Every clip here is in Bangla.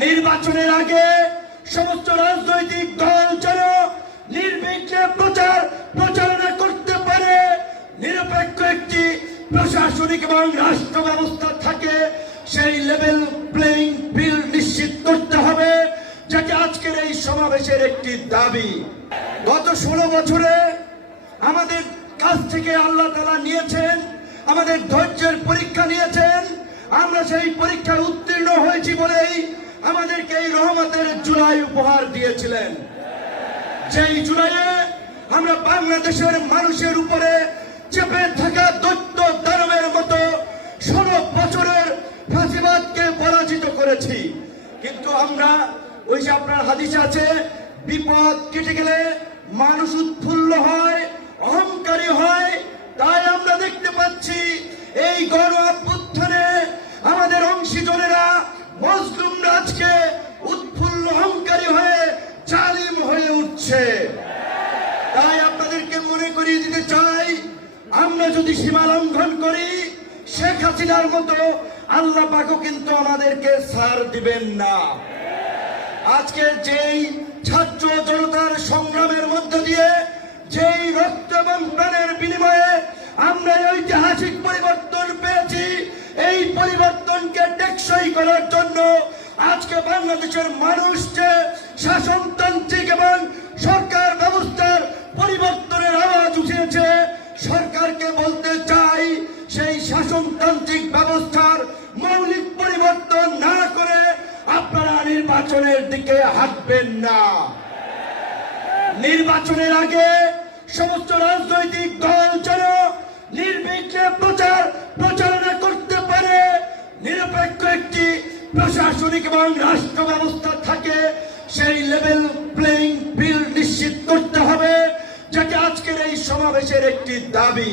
নির্বাচনের আগে সমস্ত রাজনৈতিক দল যেন নির্বিঘ্নে প্রচার প্রচারণা করতে পারে, নিরপেক্ষ একটি প্রশাসনিক এবং রাষ্ট্র ব্যবস্থা থাকে, সেই লেভেল প্লেইং ফিল্ড নিশ্চিত করতে হবে যেটি আজকের এই সমাবেশের একটি দাবি। গত ষোলো বছরে আমাদের কাছ থেকে আল্লাহ তালা নিয়েছেন, আমাদের ধৈর্যের পরীক্ষা নিয়েছেন, আমরা সেই পরীক্ষায় উত্তীর্ণ হয়েছি বলেই আমাদেরকে এই রহমতের জুলাই উপহার দিয়েছিলেন। যেই জুলাইয়ে আমরা বাংলাদেশের মানুষের উপরে চেপে থাকা দৈত্য দানবের মতো ষোলো বছরের ফাঁসিবাদকে পরাজিত করেছি। কিন্তু আমরা ওই যে আপনার হাদিস আছে, বিপদ কেটে গেলে মানুষ উৎফুল্ল হয়, অহংকারী হয়, তাই আমরা দেখতে পাচ্ছি এই গণ অভ্যুত্থানে আমাদের অংশীজনেরা মজলুমরা আজকে উৎফুল্ল অহংকারী হয়ে জালিম হয়ে উঠছে তাই আপনাদেরকে মনে করিয়ে দিতে চাই আমরা যদি সীমা লঙ্ঘন করি, শেখ হাসিনার মতো আল্লাহ পাকও কিন্তু আমাদেরকে ছাড় দিবেন না। আজকে যেই ছাত্র জনতার সংগ্রামের মধ্য দিয়ে যেই রক্ত এবং প্রাণের বিনিময়ে আমরা ঐতিহাসিক পরিবর্তন পেয়েছি, এই পরিবর্তনকে টেকসই করার জন্য আজকে বাংলাদেশের মানুষ যে শাসনতান্ত্রিক এবং সরকার ব্যবস্থার পরিবর্তনের শাসনতান্ত্রিক ব্যবস্থার মৌলিক পরিবর্তন না করে আপনারা নির্বাচনের দিকে হাঁটবেন না। নির্বাচনের আগে সমস্ত রাজনৈতিক দল যেন নির্বিঘ্নে প্রচার, প্রচারণা করতে পারে। নিরপেক্ষ একটি প্রশাসনিক এবং রাষ্ট্র ব্যবস্থা থাকে, সেই লেভেল প্লেইং ফিল্ড নিশ্চিত করতে হবে যেটা আজকের এই সমাবেশের একটি দাবি।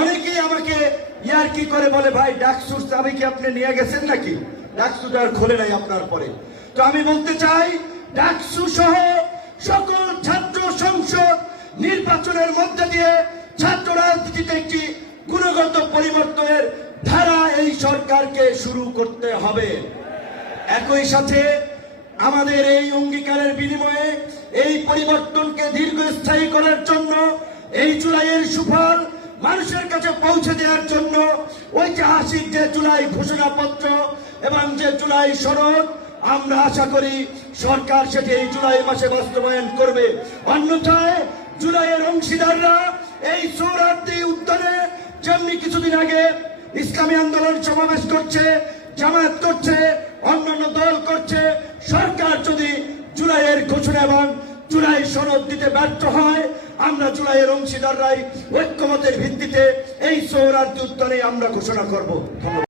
অনেকেই আমাকে, ইয়ার কি করে? বলে, ভাই ডাকসুর চাবি কি আপনি নিয়ে গেছেন নাকি? ডাকসু আর খোলে নাই আপনার পরে। তো আমি বলতে চাই ডাকসু সহ সকল ছাত্র সংসদ নির্বাচনের মধ্যে দিয়ে ছাত্র রাজনীতিতে একটি গুণগত পরিবর্তনের ধারা এই সরকারকে শুরু করতে হবে। একই সাথে আমাদের এই অঙ্গীকারের বিনিময়ে এই পরিবর্তনকে দীর্ঘস্থায়ী করার জন্য এই জুলাইয়ের সুফল মানুষের কাছে পৌঁছে দেওয়ার জন্য ঐতিহাসিক যে জুলাই ঘোষণাপত্র এবং যে জুলাই সনদ, আমরা আশা করি সরকার সেটি এই জুলাই মাসে বাস্তবায়ন করবে। অন্যথায় জুলাইয়ের অংশীদাররা এই সৌরার্দি উদ্যানে যেমনি কিছুদিন আগে ইসলামী আন্দোলন সমাবেশ করছে, জামায়াত করছে, অন্যান্য দল করছে, সরকার যদি জুলাইয়ের ঘোষণা এবং জুলাই সনদ দিতে ব্যর্থ হয় আমরা জুলাইয়ের অংশীদাররাই ঐক্যমতের ভিত্তিতে এই সৌরার্থ উত্তরে আমরা ঘোষণা করব।